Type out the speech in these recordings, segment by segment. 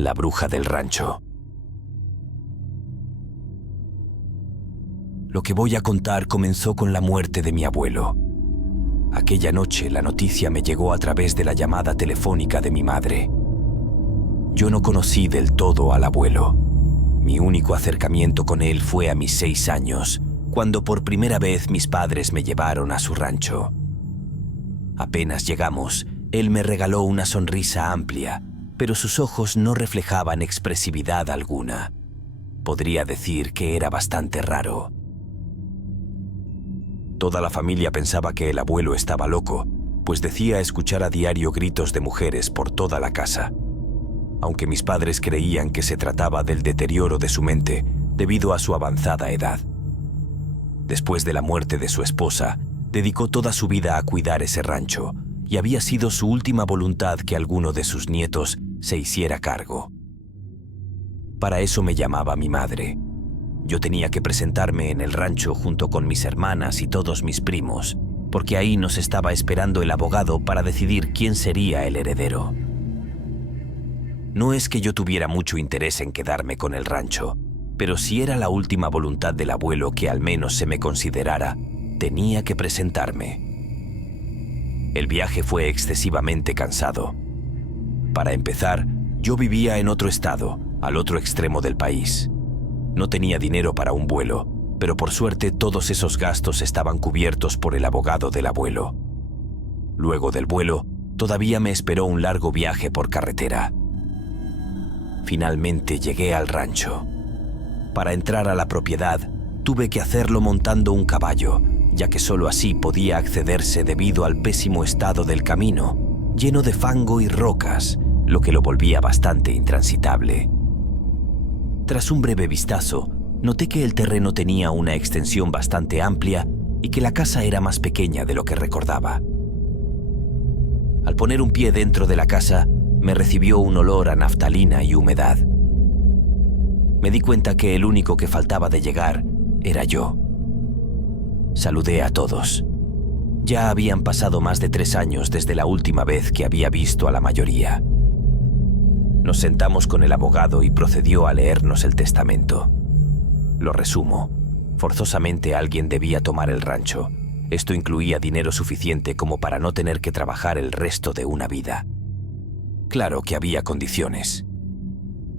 La bruja del rancho. Lo que voy a contar comenzó con la muerte de mi abuelo. Aquella noche la noticia me llegó a través de la llamada telefónica de mi madre. Yo no conocí del todo al abuelo. Mi único acercamiento con él fue a mis 6 años, cuando por primera vez mis padres me llevaron a su rancho. Apenas llegamos, él me regaló una sonrisa amplia, pero sus ojos no reflejaban expresividad alguna. Podría decir que era bastante raro. Toda la familia pensaba que el abuelo estaba loco, pues decía escuchar a diario gritos de mujeres por toda la casa. Aunque mis padres creían que se trataba del deterioro de su mente debido a su avanzada edad. Después de la muerte de su esposa, dedicó toda su vida a cuidar ese rancho, y había sido su última voluntad que alguno de sus nietos se hiciera cargo. Para eso me llamaba mi madre. Yo tenía que presentarme en el rancho junto con mis hermanas y todos mis primos, porque ahí nos estaba esperando el abogado para decidir quién sería el heredero. No es que yo tuviera mucho interés en quedarme con el rancho, pero si era la última voluntad del abuelo que al menos se me considerara, tenía que presentarme. El viaje fue excesivamente cansado. Para empezar, yo vivía en otro estado, al otro extremo del país. No tenía dinero para un vuelo, pero por suerte todos esos gastos estaban cubiertos por el abogado del abuelo. Luego del vuelo, todavía me esperó un largo viaje por carretera. Finalmente llegué al rancho. Para entrar a la propiedad, tuve que hacerlo montando un caballo, ya que solo así podía accederse debido al pésimo estado del camino, lleno de fango y rocas, lo que lo volvía bastante intransitable. Tras un breve vistazo, noté que el terreno tenía una extensión bastante amplia y que la casa era más pequeña de lo que recordaba. Al poner un pie dentro de la casa, me recibió un olor a naftalina y humedad. Me di cuenta que el único que faltaba de llegar era yo. Saludé a todos. Ya habían pasado más de 3 años desde la última vez que había visto a la mayoría. Nos sentamos con el abogado y procedió a leernos el testamento. Lo resumo. Forzosamente alguien debía tomar el rancho. Esto incluía dinero suficiente como para no tener que trabajar el resto de una vida. Claro que había condiciones.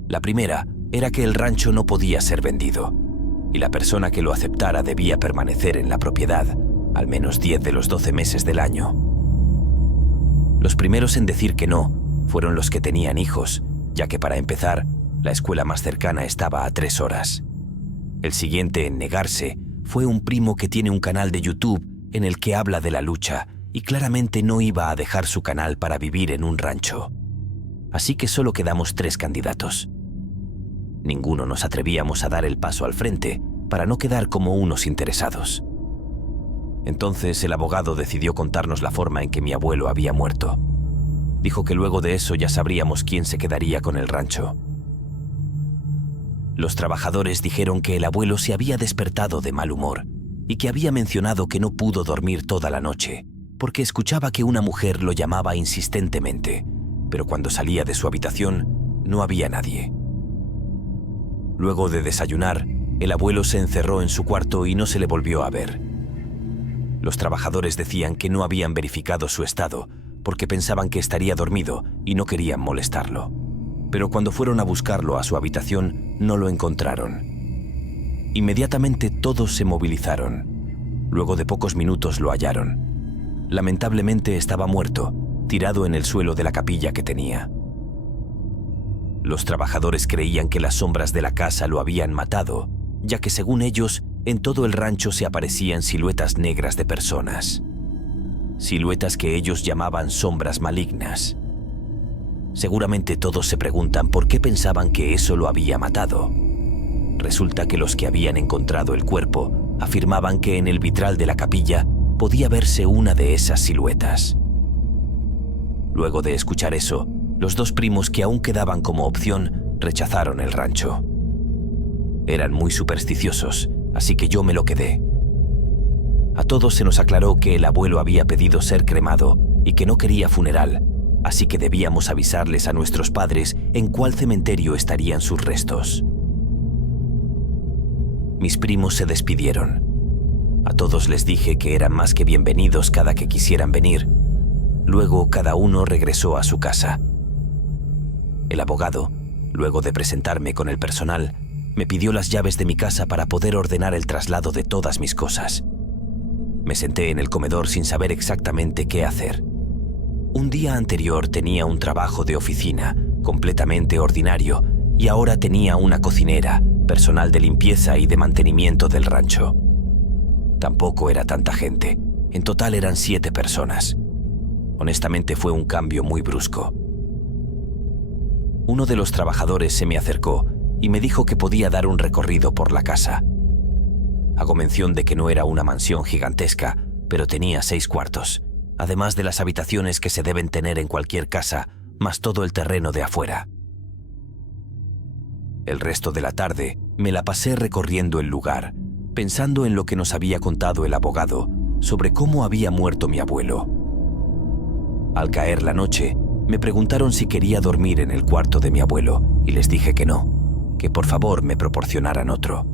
La primera era que el rancho no podía ser vendido, y la persona que lo aceptara debía permanecer en la propiedad, al menos 10 de los 12 meses del año. Los primeros en decir que no fueron los que tenían hijos, ya que para empezar, la escuela más cercana estaba a 3 horas. El siguiente en negarse fue un primo que tiene un canal de YouTube en el que habla de la lucha y claramente no iba a dejar su canal para vivir en un rancho. Así que solo quedamos 3 candidatos. Ninguno nos atrevíamos a dar el paso al frente para no quedar como unos interesados. Entonces el abogado decidió contarnos la forma en que mi abuelo había muerto. Dijo que luego de eso ya sabríamos quién se quedaría con el rancho. Los trabajadores dijeron que el abuelo se había despertado de mal humor y que había mencionado que no pudo dormir toda la noche porque escuchaba que una mujer lo llamaba insistentemente, pero cuando salía de su habitación no había nadie. Luego de desayunar, el abuelo se encerró en su cuarto y no se le volvió a ver. Los trabajadores decían que no habían verificado su estado porque pensaban que estaría dormido y no querían molestarlo. Pero cuando fueron a buscarlo a su habitación, no lo encontraron. Inmediatamente todos se movilizaron. Luego de pocos minutos lo hallaron. Lamentablemente estaba muerto, tirado en el suelo de la capilla que tenía. Los trabajadores creían que las sombras de la casa lo habían matado, ya que según ellos, en todo el rancho se aparecían siluetas negras de personas. Siluetas que ellos llamaban sombras malignas. Seguramente todos se preguntan por qué pensaban que eso lo había matado. Resulta que los que habían encontrado el cuerpo afirmaban que en el vitral de la capilla podía verse una de esas siluetas. Luego de escuchar eso, los 2 primos que aún quedaban como opción rechazaron el rancho. Eran muy supersticiosos, así que yo me lo quedé. A todos se nos aclaró que el abuelo había pedido ser cremado y que no quería funeral, así que debíamos avisarles a nuestros padres en cuál cementerio estarían sus restos. Mis primos se despidieron. A todos les dije que eran más que bienvenidos cada que quisieran venir. Luego cada uno regresó a su casa. El abogado, luego de presentarme con el personal, me pidió las llaves de mi casa para poder ordenar el traslado de todas mis cosas. Me senté en el comedor sin saber exactamente qué hacer. Un día anterior tenía un trabajo de oficina, completamente ordinario, y ahora tenía una cocinera, personal de limpieza y de mantenimiento del rancho. Tampoco era tanta gente. En total eran 7 personas. Honestamente fue un cambio muy brusco. Uno de los trabajadores se me acercó y me dijo que podía dar un recorrido por la casa. Hago mención de que no era una mansión gigantesca, pero tenía 6 cuartos, además de las habitaciones que se deben tener en cualquier casa, más todo el terreno de afuera. El resto de la tarde me la pasé recorriendo el lugar, pensando en lo que nos había contado el abogado sobre cómo había muerto mi abuelo. Al caer la noche, me preguntaron si quería dormir en el cuarto de mi abuelo y les dije que no, que por favor me proporcionaran otro.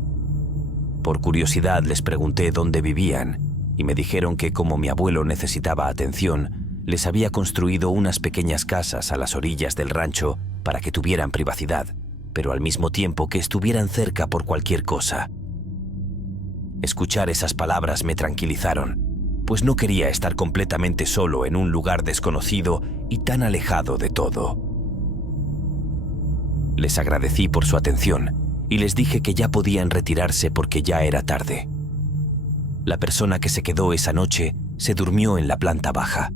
Por curiosidad les pregunté dónde vivían y me dijeron que como mi abuelo necesitaba atención, les había construido unas pequeñas casas a las orillas del rancho para que tuvieran privacidad, pero al mismo tiempo que estuvieran cerca por cualquier cosa. Escuchar esas palabras me tranquilizaron, pues no quería estar completamente solo en un lugar desconocido y tan alejado de todo. Les agradecí por su atención y les dije que ya podían retirarse porque ya era tarde. La persona que se quedó esa noche se durmió en la planta baja.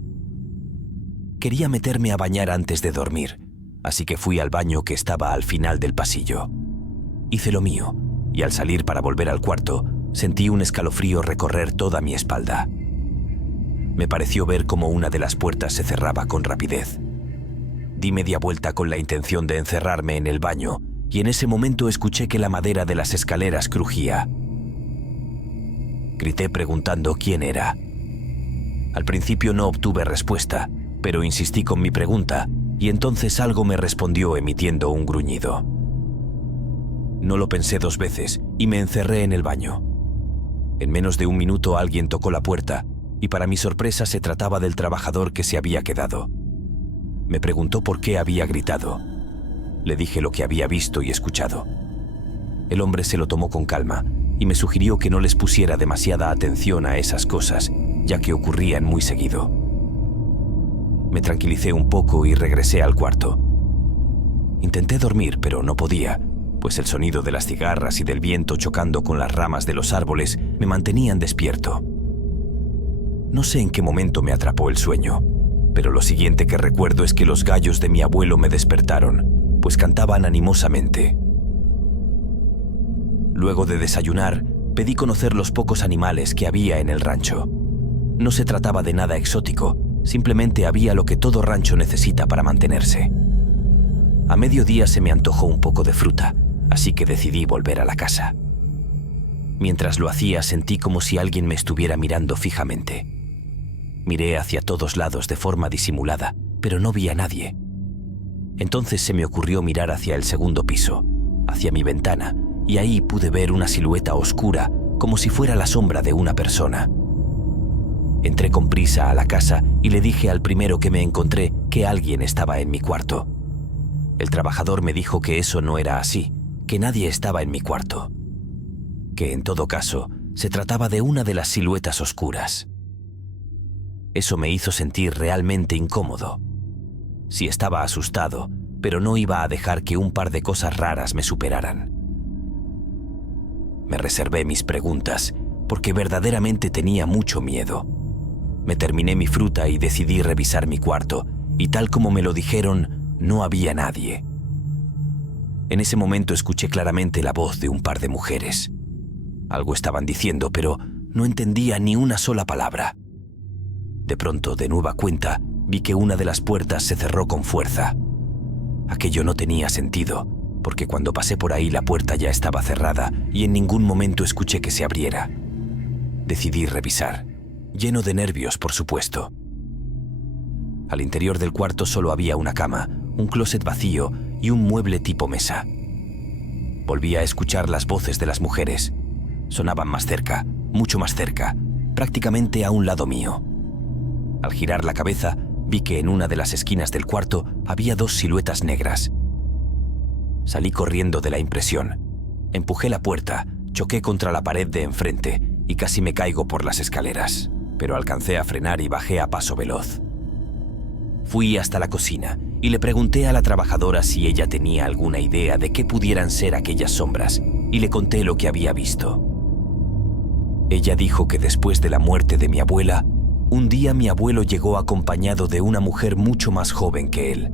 Quería meterme a bañar antes de dormir, así que fui al baño que estaba al final del pasillo. Hice lo mío y al salir para volver al cuarto, sentí un escalofrío recorrer toda mi espalda. Me pareció ver cómo una de las puertas se cerraba con rapidez. Di media vuelta con la intención de encerrarme en el baño y en ese momento escuché que la madera de las escaleras crujía. Grité preguntando quién era. Al principio no obtuve respuesta, pero insistí con mi pregunta y entonces algo me respondió emitiendo un gruñido. No lo pensé 2 veces y me encerré en el baño. En menos de 1 minuto alguien tocó la puerta y para mi sorpresa se trataba del trabajador que se había quedado. Me preguntó por qué había gritado. Le dije lo que había visto y escuchado. El hombre se lo tomó con calma y me sugirió que no les pusiera demasiada atención a esas cosas, ya que ocurrían muy seguido. Me tranquilicé un poco y regresé al cuarto. Intenté dormir, pero no podía, pues el sonido de las cigarras y del viento chocando con las ramas de los árboles me mantenían despierto. No sé en qué momento me atrapó el sueño, pero lo siguiente que recuerdo es que los gallos de mi abuelo me despertaron, pues cantaban animosamente. Luego de desayunar, pedí conocer los pocos animales que había en el rancho. No se trataba de nada exótico, simplemente había lo que todo rancho necesita para mantenerse. A mediodía se me antojó un poco de fruta, así que decidí volver a la casa. Mientras lo hacía, sentí como si alguien me estuviera mirando fijamente. Miré hacia todos lados de forma disimulada, pero no vi a nadie. Entonces se me ocurrió mirar hacia el segundo piso, hacia mi ventana, y ahí pude ver una silueta oscura, como si fuera la sombra de una persona. Entré con prisa a la casa y le dije al primero que me encontré que alguien estaba en mi cuarto. El trabajador me dijo que eso no era así, que nadie estaba en mi cuarto. Que en todo caso, se trataba de una de las siluetas oscuras. Eso me hizo sentir realmente incómodo. Sí estaba asustado, pero no iba a dejar que un par de cosas raras me superaran. Me reservé mis preguntas, porque verdaderamente tenía mucho miedo. Me terminé mi fruta y decidí revisar mi cuarto, y tal como me lo dijeron, no había nadie. En ese momento escuché claramente la voz de un par de mujeres. Algo estaban diciendo, pero no entendía ni una sola palabra. De pronto, de nueva cuenta, vi que una de las puertas se cerró con fuerza. Aquello no tenía sentido, porque cuando pasé por ahí la puerta ya estaba cerrada y en ningún momento escuché que se abriera. Decidí revisar, lleno de nervios, por supuesto. Al interior del cuarto solo había una cama, un closet vacío y un mueble tipo mesa. Volví a escuchar las voces de las mujeres. Sonaban más cerca, mucho más cerca, prácticamente a un lado mío. Al girar la cabeza, vi que en una de las esquinas del cuarto había dos siluetas negras. Salí corriendo de la impresión. Empujé la puerta, choqué contra la pared de enfrente y casi me caigo por las escaleras, pero alcancé a frenar y bajé a paso veloz. Fui hasta la cocina y le pregunté a la trabajadora si ella tenía alguna idea de qué pudieran ser aquellas sombras, y le conté lo que había visto. Ella dijo que después de la muerte de mi abuela, un día mi abuelo llegó acompañado de una mujer mucho más joven que él.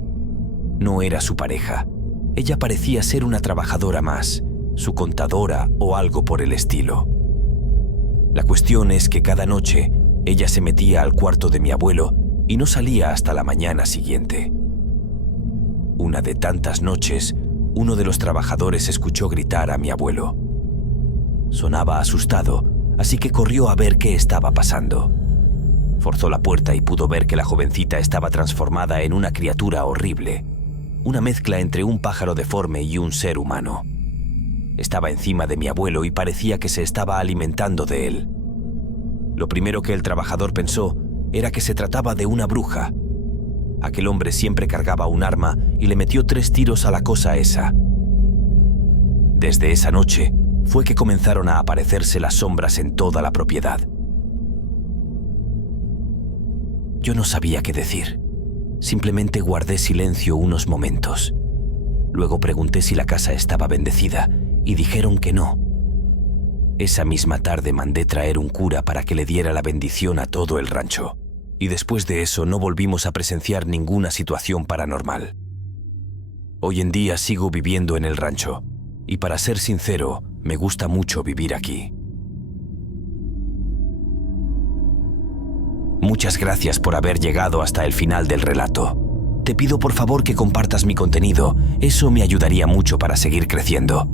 No era su pareja. Ella parecía ser una trabajadora más, su contadora o algo por el estilo. La cuestión es que cada noche ella se metía al cuarto de mi abuelo y no salía hasta la mañana siguiente. Una de tantas noches, uno de los trabajadores escuchó gritar a mi abuelo. Sonaba asustado, así que corrió a ver qué estaba pasando. Forzó la puerta y pudo ver que la jovencita estaba transformada en una criatura horrible, una mezcla entre un pájaro deforme y un ser humano. Estaba encima de mi abuelo y parecía que se estaba alimentando de él. Lo primero que el trabajador pensó era que se trataba de una bruja. Aquel hombre siempre cargaba un arma y le metió 3 tiros a la cosa esa. Desde esa noche fue que comenzaron a aparecerse las sombras en toda la propiedad. Yo no sabía qué decir. Simplemente guardé silencio unos momentos. Luego pregunté si la casa estaba bendecida y dijeron que no. Esa misma tarde mandé traer un cura para que le diera la bendición a todo el rancho. Y después de eso no volvimos a presenciar ninguna situación paranormal. Hoy en día sigo viviendo en el rancho. Y para ser sincero, me gusta mucho vivir aquí. Muchas gracias por haber llegado hasta el final del relato. Te pido por favor que compartas mi contenido, eso me ayudaría mucho para seguir creciendo.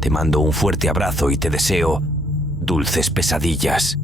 Te mando un fuerte abrazo y te deseo dulces pesadillas.